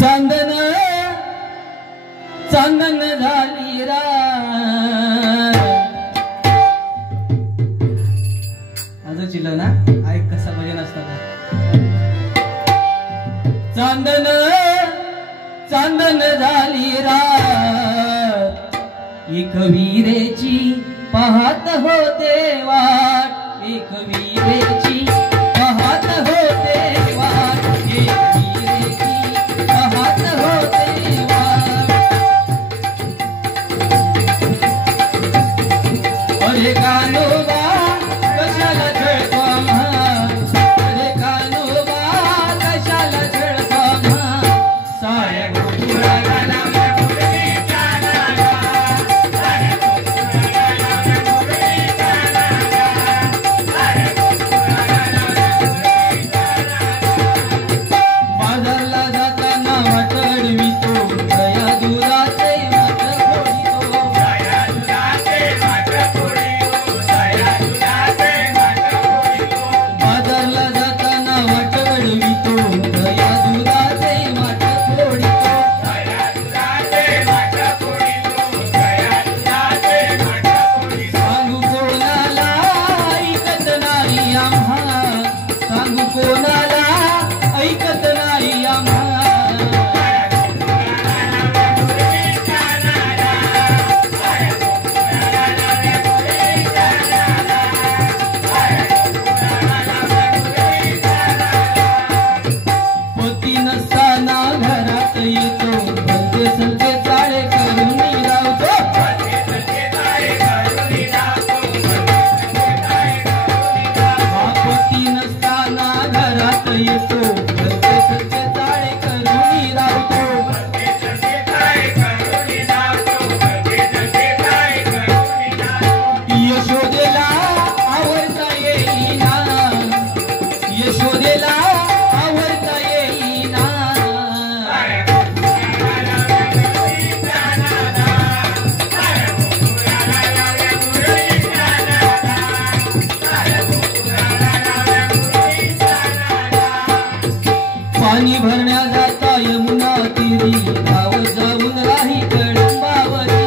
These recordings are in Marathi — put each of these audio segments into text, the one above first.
चांदन चांदन झाली रात आज चिल्ल ना ऐक कसा भजन असतात चांदन चांदन झाली रात एक वीरेची पाहत होते वाट एक वीरेची पाहत होते वाट एक वीरेची पाहत होते वाट अरे कानोबा कशाला छळतो अरे कानोबा कशाला छळतो साऱ्या गोकुळाला पाणी भरण्या जाता यमुना तीरी गाव जाऊन राही कळंबावरी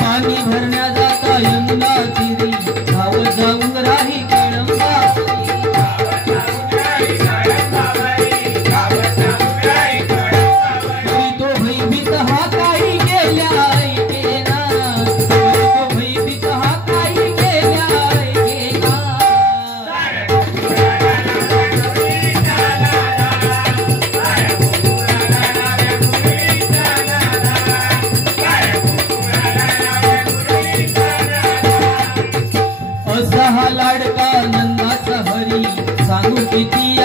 पाणी भरण्या जाता यमुना तीरी गाव जाऊन राही तो भयभीत हा काही गेल्या लाडका नंदाचा हरी सांगू किती